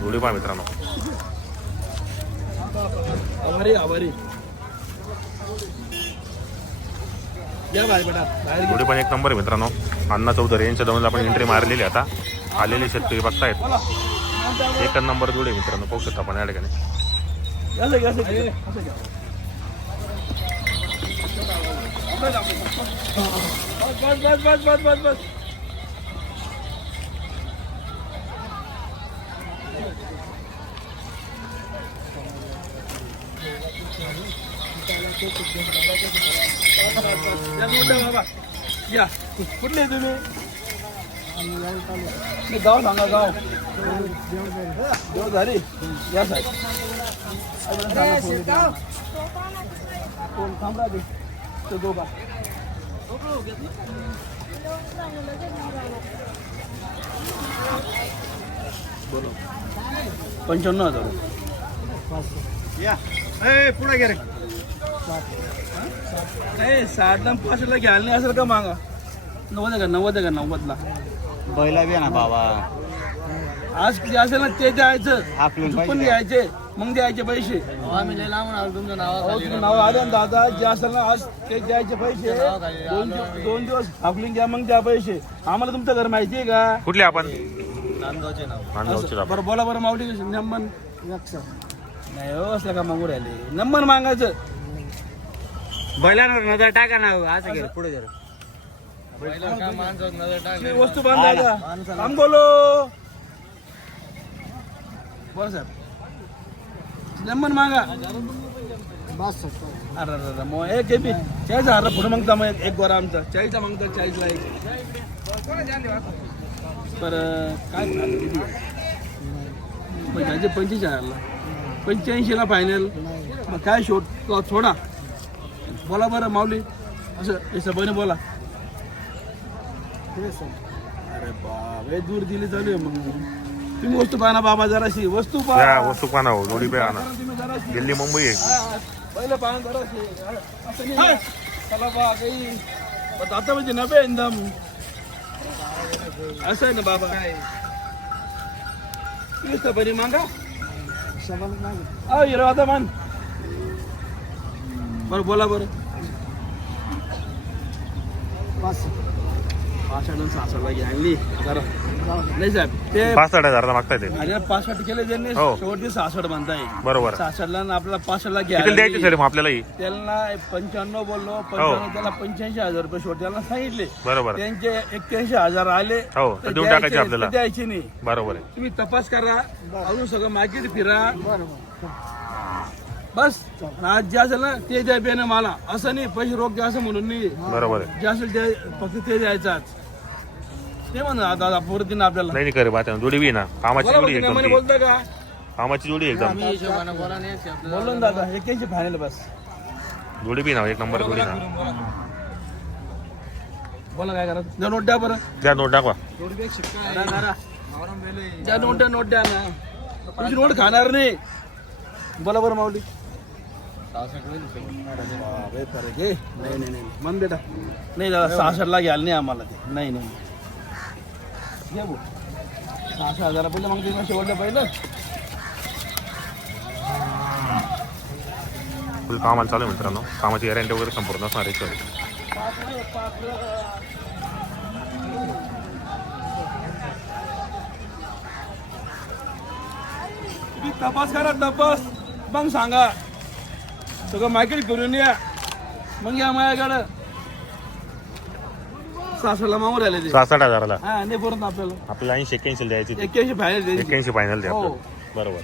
जोडी पहा मित्रांनो. जोडी पण एक नंबर आहे मित्रांनो. अण्णा चौधरी यांच्या दोनला आपण एंट्री मारलेली आहे आता. आलेले शेतकरी बघतायत. एकच नंबर जोडी आहे मित्रांनो. पाहू शकता आपण या ठिकाणी. या बाबा या कुठले तुम्ही मी गाव सांगा गाव देव झाली या साहेब कोण थांबला ते तो दोघा बोलो. पंच्याण्णव हजार. या. ए पुढे गे रे. नाही साठ ला पाचशेला घ्यायला नाही असेल का मागा? नव्वद आहे का नव्वद आहे का नव्वदला. बैला बी ना बाबा. आज जे असेल ना ते द्यायचं. पण द्यायचे मग द्यायचे पैसे. अहो, तुमचं नाव आलं ना दादा जे असेल ना आज ते द्यायचे पैसे. दोन दिवस दोन दिवस हाकलून घ्या मग द्या पैसे. आम्हाला तुमचं घर माहिती आहे का? कुठले आपण? नांदगावचे नांदगावचे आपण बरं बोला बरं नंबर नाही हो असलं का मागू राहिले नंबर मागायचं. बैलांवर नजर टाका ना असं गे पुढे जरा ती वस्तू बांधायला काम बोलो. बोला साहेब. नंबर मागा. अरे अरे अरे मग एक एपी चाळीस हजार पुढे मागता मग एक- एक गोरा आमचा. चाळीसला मागता चाळीसला एक. तर काय झालं किती? पंचवीस हजारला पंच्याऐंशीला फायनल मग काय शोट तो सोडा. बोला बरं माऊली. असं हे बने बोला. अरे हे दूर दिली चालू आहे मग. तुम्ही वस्तू पाहा ना बाबा जराशी. वस्तू पहा. वस्तू पाहा ना हो, जोडी पे आणा दिल्ली मुंबई आहे. पहिलं पाहा जराशी. असं नाही. चला बा काही. आता म्हणजे नव्हे एकदम. असं आहे ना बाबा? काय बरी मागा. हिरो आता मान बरं बोला बरं. पासष्ट सासष्टला घ्यायली जरा. नाही साहेब ते पाच साठ हजारला मागताय ते. आणि पासष्ट केले त्यांनी. हो. शेवटी सहासष्ट म्हणताय. बरोबर. सहासष्टला आणि आपला पासष्टला किती द्यायचे घ्या सर मग आपल्यालाही? त्याला पंच्याण्णव बोललो. पंच्याण्णव त्याला पंच्याऐंशी हजार रुपये शेवट त्याला सांगितले. बरोबर. त्यांचे एक्क्याऐंशी हजार आले. हो, तर देऊन द्यायचे, टाकायचे आपल्याला. ते द्यायचे नाही. बरोबर आहे. तुम्ही तपास करा. अजून सगळं मार्केट फिरा. बस. आणि आज जे असेल ना ते द्या बेन मला. असं नाही पैसे रोख द्या असं म्हणून नाही. बरोबर आहे. जे असेल ते फक्त ते द्यायचं आज. ते म्हणा दादा पोरतीनं आपल्याला. नाही नाही करे बात आहे. जोडी बी आहे ना. कामाची बोला जोडी बघ, एकदम नेमाने ती. बोलता का? कामाची जोडी एकदम. बोललो ना दादा एक्क्याऐंशी फायनल बस. जोडी बी ना एक नंबर जोडी ना. बोला काय करा द्या नोट द्या बरं. द्या नोट करा, करा. द्या नोट द्या नोट द्या ना. तुमची नोट खाणार नाही. बोला बरं माऊली. बापरे, फरक आहे. नाही नाही नाही. मन बेटा. नाही दादा सहासष्टला घ्यायला नाही आम्हाला ते. नाही नाही. घे भाऊ. सहाशे हजार पहिलं मग तुम्ही शेवटलं पहिलं. फुल कामाला चालू आहे मित्रांनो. कामाची गॅरंटी वगैरे संपूर्ण असणार आहे तुम्ही तपास करा तपास. मग सांगा. सगळं मार्केट फिरून या. मग या माझ्याकडं सासऱ्याला मागून राहिले ते. सहा साठ हजाराला. हा नाही परत आपल्याला. आपल्याला ऐंशी एक्क्याऐंशी द्यायची एक्क्याऐंशी फायनल द्यायची. एक्क्याऐंशी फायनल द्या हो. आपल्याला. बरोबर.